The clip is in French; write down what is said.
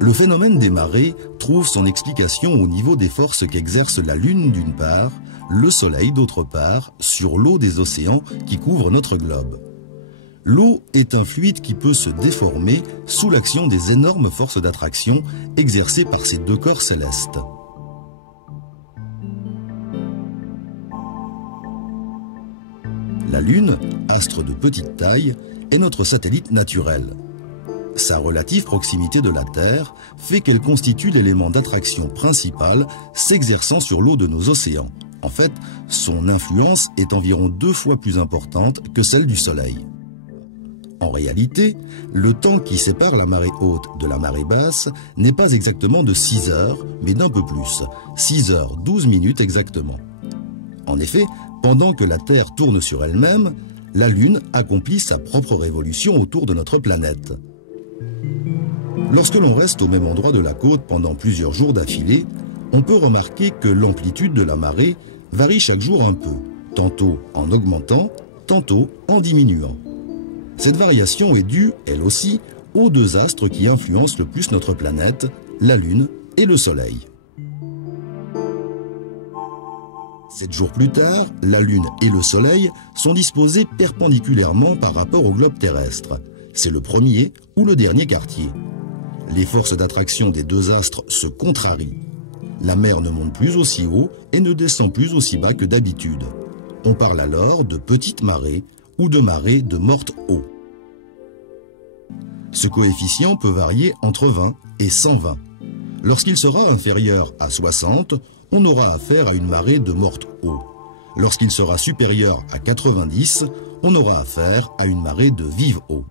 Le phénomène des marées trouve son explication au niveau des forces qu'exerce la Lune d'une part, le Soleil d'autre part, sur l'eau des océans qui couvrent notre globe. L'eau est un fluide qui peut se déformer sous l'action des énormes forces d'attraction exercées par ces deux corps célestes. La Lune, astre de petite taille, est notre satellite naturel. Sa relative proximité de la Terre fait qu'elle constitue l'élément d'attraction principal s'exerçant sur l'eau de nos océans. En fait, son influence est environ 2 fois plus importante que celle du Soleil. En réalité, le temps qui sépare la marée haute de la marée basse n'est pas exactement de 6 heures, mais d'un peu plus, 6 heures 12 minutes exactement. En effet, pendant que la Terre tourne sur elle-même, la Lune accomplit sa propre révolution autour de notre planète. Lorsque l'on reste au même endroit de la côte pendant plusieurs jours d'affilée, on peut remarquer que l'amplitude de la marée varie chaque jour un peu, tantôt en augmentant, tantôt en diminuant. Cette variation est due, elle aussi, aux 2 astres qui influencent le plus notre planète, la Lune et le Soleil. 7 jours plus tard, la Lune et le Soleil sont disposés perpendiculairement par rapport au globe terrestre. C'est le premier ou le dernier quartier. Les forces d'attraction des 2 astres se contrarient. La mer ne monte plus aussi haut et ne descend plus aussi bas que d'habitude. On parle alors de petites marées ou de marées de morte eau. Ce coefficient peut varier entre 20 et 120. Lorsqu'il sera inférieur à 60, on aura affaire à une marée de morte eau. Lorsqu'il sera supérieur à 90, on aura affaire à une marée de vive eau.